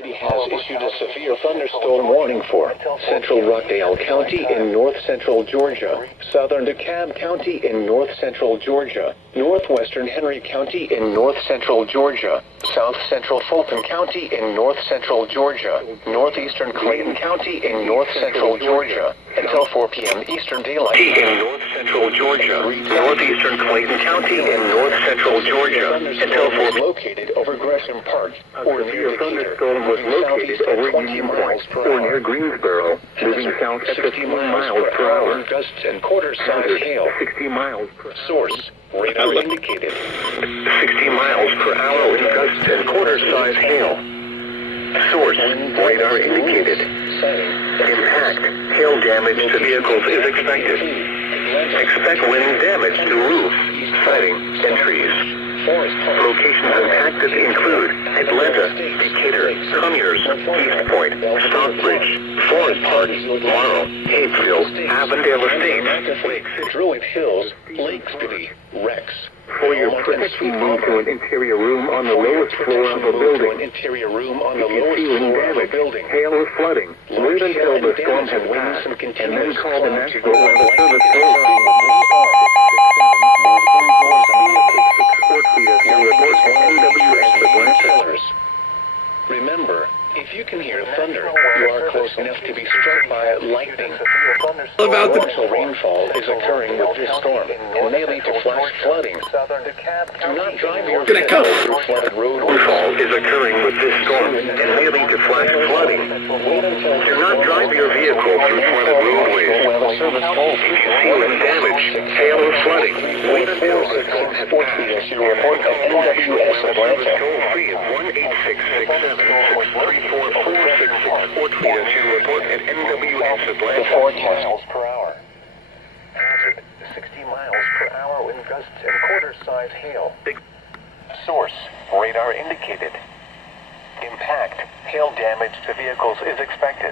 City has issued a severe thunderstorm warning for central Rockdale County in north-central Georgia, southern DeKalb County in north-central Georgia, northwestern Henry County in north-central Georgia, south-central Fulton County in north-central Georgia, northeastern Clayton County in north-central Georgia, until 4 p.m. Eastern Daylight in north-central Georgia, northeastern Clayton County in north-central Georgia, until 4 located over Gresham Park or near Decatur. Was located over Union Point or near Greensboro, moving south at 60 miles per hour. Gusts and quarter-size hail. 60 miles per hour. Source, radar indicated. 60 miles per hour in gusts and quarter-size hail. Source, radar indicated. Impact, hail damage to vehicles is expected. Expect wind damage to roofs, siding, and trees. Locations impacted include Atlanta, Decatur, Conyers, East Point, Stockbridge, Forest Park, Morrow, Hayfield, Avondale Estates, Druid Hills, Lake City, Rex. For your protection, move to an interior room on the lowest floor of a building. Interior room on the If you lowest see wind floor of a damage, building. hail or flooding, wait until the storm has passed, and then call the National Weather Service toll-free Remember, if you can hear thunder, you are close enough to be struck by lightning. Torrential rainfall is occurring with this storm and may lead to flash flooding. Do not drive your vehicle through flooded roadways. Rainfall is occurring with this storm and may lead to flash flooding. Do not drive your vehicle through flooded roadways. If you see wind damage, hail or flooding, wait until the storm has passed. You report to NWS Atlanta. Toll-free at 1-866-7-634-466 or tweet us your report at NWS Atlanta. The forecast. Miles per hour. Hazard 60 miles per hour wind gusts and quarter-size hail. Source, radar indicated. Impact, hail damage to vehicles is expected.